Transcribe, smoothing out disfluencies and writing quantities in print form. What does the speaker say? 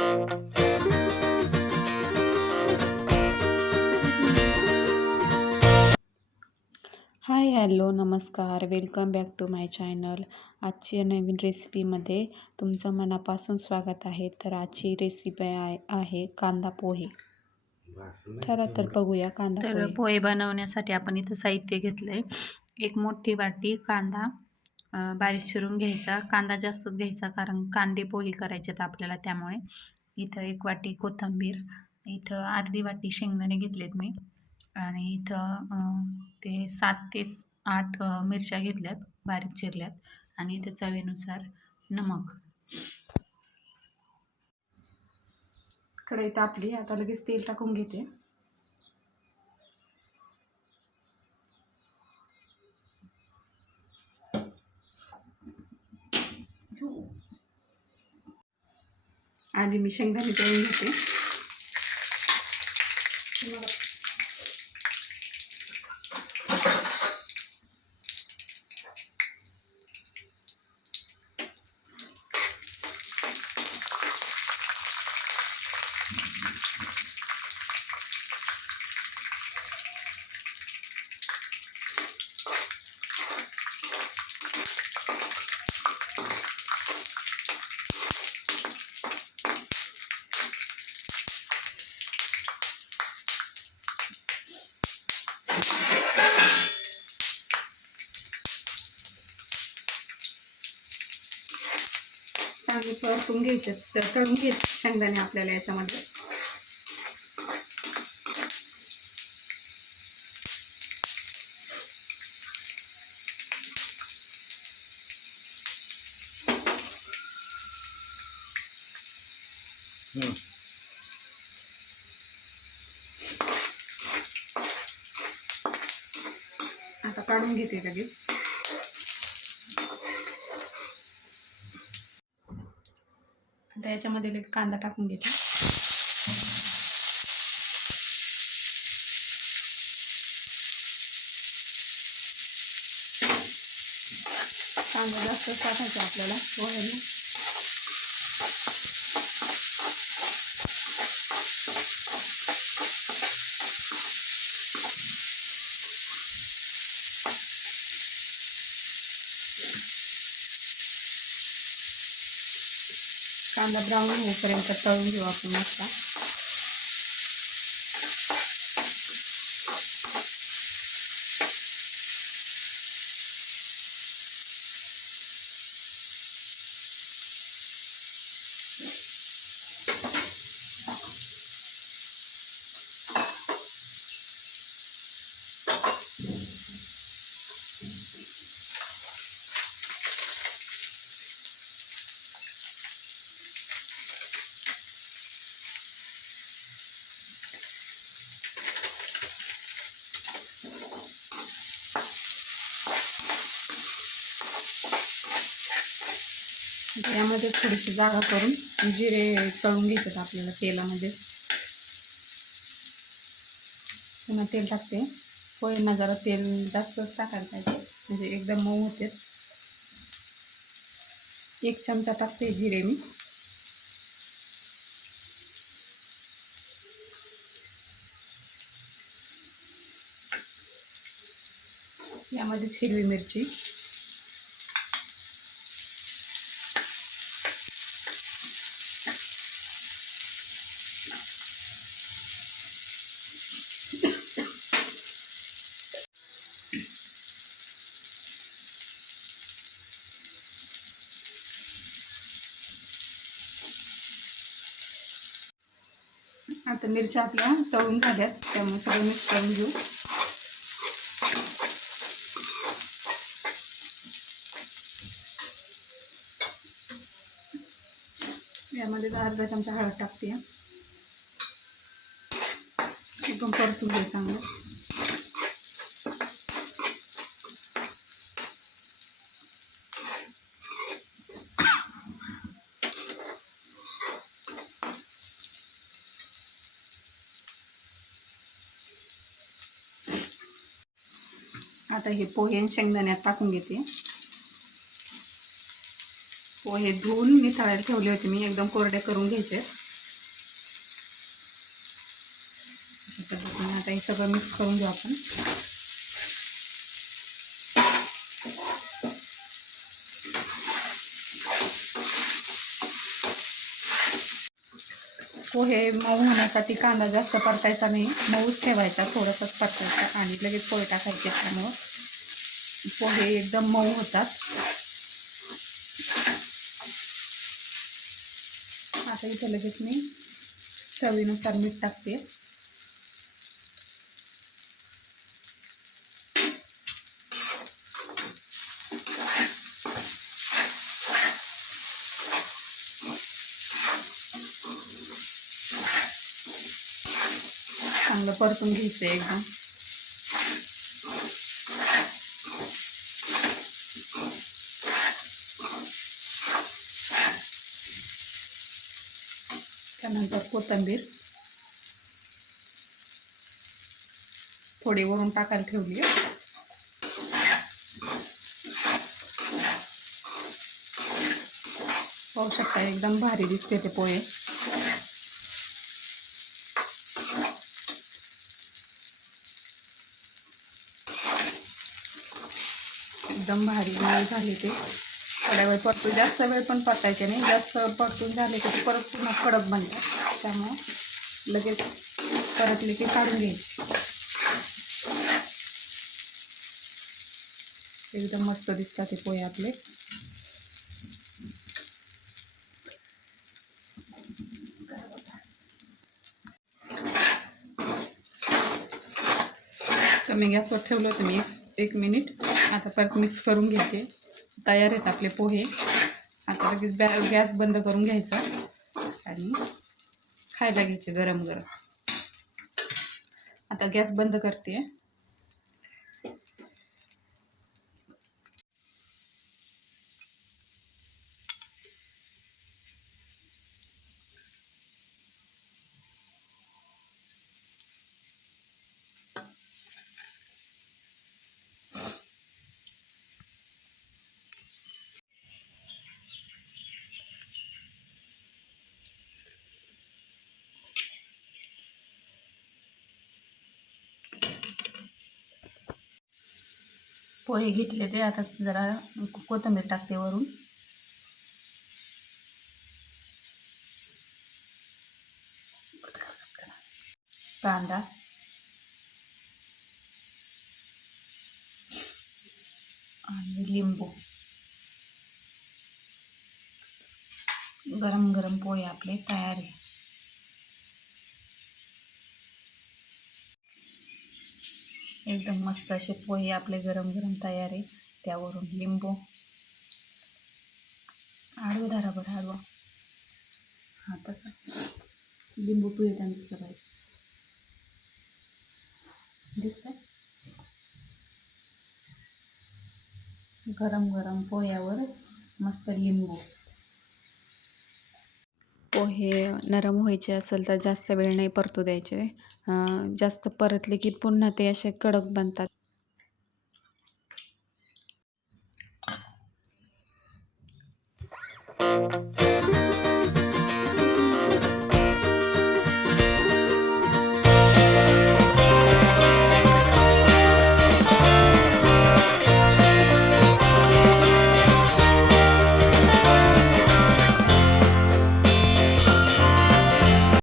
हाय, hello, नमस्कार. Welcome back to my channel. आजची नवीन रेसिपीमध्ये तुमचं मनापासून स्वागत आहे. तर आजची रेसिपी आहे कांदा पोहे. चला तर बघूया कांदा तर पोहे. पोहे बनवण्यासाठी आपण इथं साहित्य घेतलंय. एक मोठी वाटी कांदा बारीक चिरून घ्यायचा. कांदा जास्तच घ्यायचा कारण कांदे पोहे करायचे आहेत आपल्याला, त्यामुळे. इथं एक वाटी कोथिंबीर, इथं अर्धी वाटी शेंगदाणे घेतलेत मी, आणि इथं ते 7 ते 8 मिरच्या घेतल्यात बारीक चिरल्यात, आणि इथं चवीनुसार नमक. कढई तापली, आता लगेच तेल टाकून घेते. आधी मी शेंगदाणे तळून घेते. चांगली परतून घ्यायचे, तर तळून घ्यायचे शेंगदाणे आपल्याला याच्यामध्ये. आता काढून घेते लगेच. आता याच्यामध्ये लगेच कांदा टाकून घेते. कांदा जास्त टाकायचा आपल्याला पोह्याला. कांदा ब्राऊन होईपर्यंत तळून घेऊ आपण मस्त. यामध्ये थोडीशी जागा करून जिरे तळून घ्यायचे आपल्याला तेलामध्ये. पुन्हा तेल टाकते. पोह्यांना जरा तेल जास्तच टाकायला पाहिजे, म्हणजे एकदम मऊ होते. 1 चमचा टाकते जिरे मी. यामध्येच हिरवी मिरची, आता मिरच्या आपल्या तळून झाल्यात, त्यामुळे सगळं मिक्स करून घेऊ. यामध्ये अर्धा चमचा हळद टाकते. एकदम परतून घ्यायचं चांगलं. आता हे पोहे आणि शेंगदाण्यात टाकून घेते. पोहे धुवून निथळायला ठेवले होते मी, एकदम कोरडे करून घ्यायचे. आता हे सगळं मिक्स करून घेऊ आपण. पोहे मऊ होण्यासाठी कांदा जास्त परतायचा नाही, मऊच ठेवायचा, थोडंसंच परतायचा आणि लगेच पोहे टाकायचे. त्यामुळं पोहे एकदम मऊ होतात. आता इथं लगेच मी चवीनुसार मीठ टाकते. चांगलं परतून घ्यायचं एकदम. त्यानंतर कोथिंबीर थोडी वरून टाकायला ठेवली आहे. पाहू शकता एकदम भारी दिसते ते पोहे. एकदम भारी मऊ झाले ते. थोड्या वेळ परतून, जास्त वेळ पण परतायचे नाही, जास्त परतून झाले की परत पुन्हा कडक बनतात. त्यामुळं लगेच परतले की काढून घ्यायचे. एकदम मस्त दिसतात ते पोहे आपले. कमी गॅसवर ठेवलं होतं मी 1 मिनिट. आता परत मिक्स करून घेते. तयार आहेत आपले पोहे. आता लगेच गॅस बंद करून घ्यायचा आणि खायला घ्यायचे गरम गरम. आता गॅस बंद करते. पोहे घेतले ते, आता जरा कोथिंबीर टाकते वरून. कांदा आणि लिंबू. गरम गरम पोहे आपले तयार आहे. एकदम मस्त असे पोहे आपले गरम गरम तयार आहे. त्यावरून लिंबू. आडवं धरा बरं, आडवं. हां तसं लिंबू पिळताना दिसलं पाहिजे. दिसतंय. गरम गरम पोह्यावर मस्त लिंबू. पोहे नरम व्हायचे असेल तर जास्त वेळ नाही परतू द्यायचे. जास्त परतले की पुन्हा ते असे कडक बनतात.